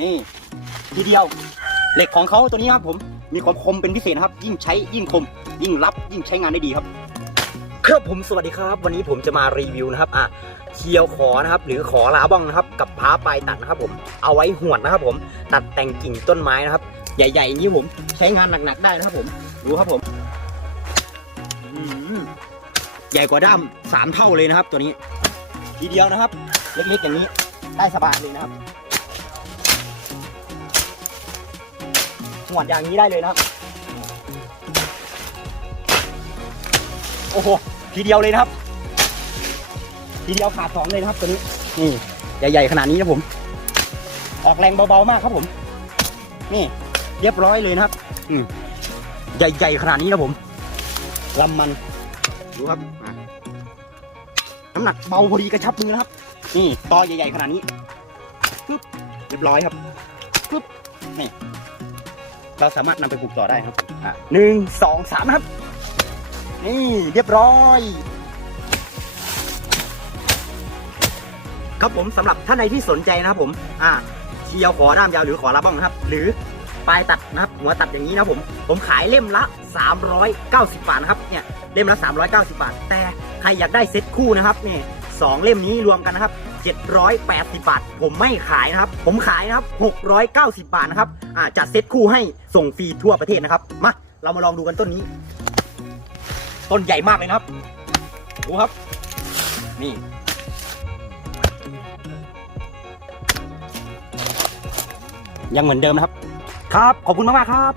นี่ทีเดียวเหล็กของเขาตัวนี้ครับผมมีความคมเป็นพิเศษนะครับ ยิ่งใช้ยิ่งคม ยิ่งรับยิ่งใช้งานได้ดีครับครับผมสวัสดีครับ วันนี้ผมจะมารีวิวนะครับอะเคียวขอนะครับ หรือขอลาบ้องนะครับ กับพ้าปลายตัดนะครับผมเอาไว้หวดนะครับ ผมตัดแต่งกิ่งต้นไม้นะครับ ใหญ่ๆอย่างนี้ผมใช้งานหนักๆได้นะครับผมดูครับผมใหญ่กว่าด้ามสามเท่าเลยนะครับ ตัวนี้ ทีเดียวนะครับ เล็กๆอย่างนี้ได้สบายเลยนะครับ หวดอย่างนี้ได้เลยนะครับ โอ้โห ทีเดียวเลยนะครับ ทีเดียวขาดสองเลยนะครับตัวนี้ นี่ใหญ่ๆขนาดนี้นะผม ออกแรงเบาๆมากครับผม นี่ เรียบร้อยเลยนะครับ อืมใหญ่ๆขนาดนี้นะผมลำมันดูครับน้ำหนักเบาพอดีกระชับมือนะครับ นี่ตอใหญ่ๆขนาดนี้ปึ๊บเรียบร้อยครับปึ๊บนี่ เราสามารถนำไปปลูกต่อได้ครับอะหนึ่งสองสามนะครับ นี่เรียบร้อย ครับผมสำหรับท่านใดที่สนใจนะครับผมอ่าเชียวขอด้ามยาวหรือขอลาบ้องนะครับ หรือปลายตัดนะครับหัวตัดอย่างนี้นะครับผมผมขายเล่มละ 390 บาทนะครับเนี่ยเล่มละ 390 บาท แต่ใครอยากได้เซ็ตคู่นะครับนี่สองเล่มนี้รวมกันนะครับ 780 บาท ผมไม่ขายนะครับ ผมขายนะครับ 690 บาทนะครับอ่าจัดเซ็ตคู่ให้ส่งฟรีทั่วประเทศนะครับ มา เรามาลองดูกันต้นนี้ ต้นใหญ่มากเลยนะครับ ดูครับ นี่ ยังเหมือนเดิมนะครับ ครับ ขอบคุณมากๆครับ